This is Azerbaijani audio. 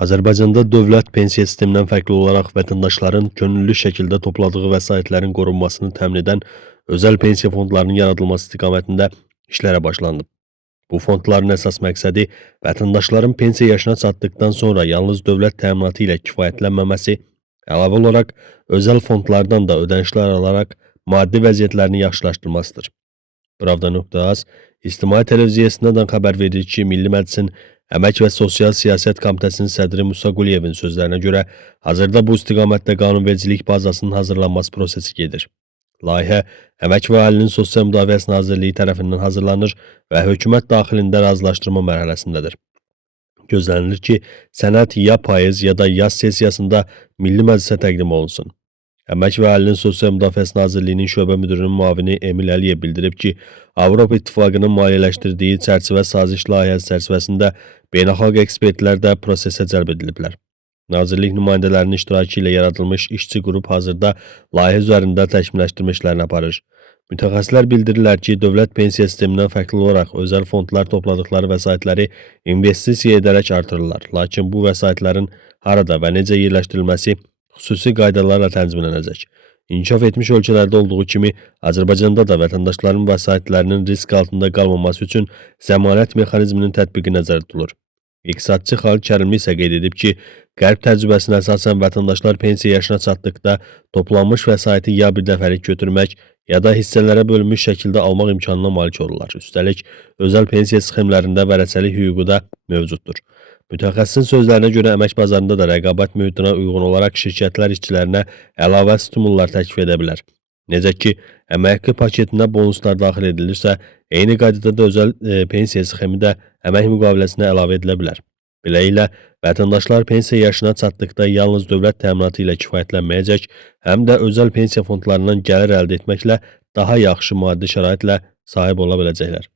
Azərbaycanda dövlət pensiya sistemindən fərqli olaraq vətəndaşların könüllü şəkildə topladığı vəsaitlərin qorunmasını təmin edən özəl pensiya fondlarının yaradılması istiqamətində işlərə başlanılıb. Bu fondların əsas məqsədi vətəndaşların pensiya yaşına çatdıqdan sonra yalnız dövlət təminatı ilə kifayətlənməməsi, əlavə olaraq özəl fondlardan da ödənişlər alaraq maddi vəziyyətlərini yaxşılaşdırmasıdır. Pravda.az İctimai Televiziyasından xəbər verir ki, Milli Məclisin Əmək və Sosial Siyasət Komitəsinin sədri Musa Quliyevin sözlərinə görə, hazırda bu istiqamətdə qanunvericilik bazasının hazırlanması prosesi gedir. Layihə Əmək və Əhalinin Sosial Müdafiəsi Nazirliyi tərəfindən hazırlanır və hökumət daxilində razılaşdırma mərhələsindədir. Gözlənilir ki, sənəd ya payız ya da yaz sessiyasında Milli Məclisə təqdim olunsun. Əmək və Əhalinin Sosial Müdafiəsi Nazirliyinin şöbə müdürünün müavini Emil Əliyev bildirib ki, Avropa İttifaqının maliyyələşdirdiyi çərçivə saziş layihəsi çərçivəsində beynəlxalq ekspertlər də prosesə cəlb ediliblər. Nazirlik nümayəndələrinin iştirakı ilə yaradılmış işçi qrup hazırda layihə üzərində təkmilləşdirmə işlərini aparır. Mütəxəssislər bildirirlər ki, dövlət pensiya sistemindən fərqli olaraq özəl fondlar topladıqları vəsaitləri investisiya edərək artırırlar. Lakin bu vəsaitlərin harada və necə yerləşdirilməsi xüsusi qaydalarla tənzimlənəcək. İnkişaf etmiş ölkələrdə olduğu kimi Azərbaycanda da vətəndaşların vəsaitlərinin risk altında qalmaması üçün zəmanət mexanizminin tətbiqi nəzərdə tutulur. İqtisadçı Xalid Kərimli isə qeyd edib ki, Qərb təcrübəsinə əsasən vətəndaşlar pensiya yaşına çatdıqda toplanmış vəsaiti ya bir dəfəlik götürmək, ya da hissələrə bölünmüş şəkildə almaq imkanına malik olurlar. Üstəlik, özəl pensiya sxemlərində vərəsəlik hüququ da mövcuddur. Mütəxəssisin sözlərinə görə əmək bazarında da rəqabət mühitinə uyğun olaraq şirkətlər işçilərinə əlavə stimullar təklif edə bilər. Necə ki, əmək haqqı paketinə bonuslar daxil edilirsə, eyni qaydada da özəl pensiya sxemi də əmək müqaviləsinə əlavə edilə bilər. Beləliklə, vətəndaşlar pensiya yaşına çatdıqda yalnız dövlət təminatı ilə kifayətlənməyəcək, həm də özəl pensiya fondlarından gəlir əldə etməklə daha yaxşı maddi şəraitlə sahib ola biləcəklər.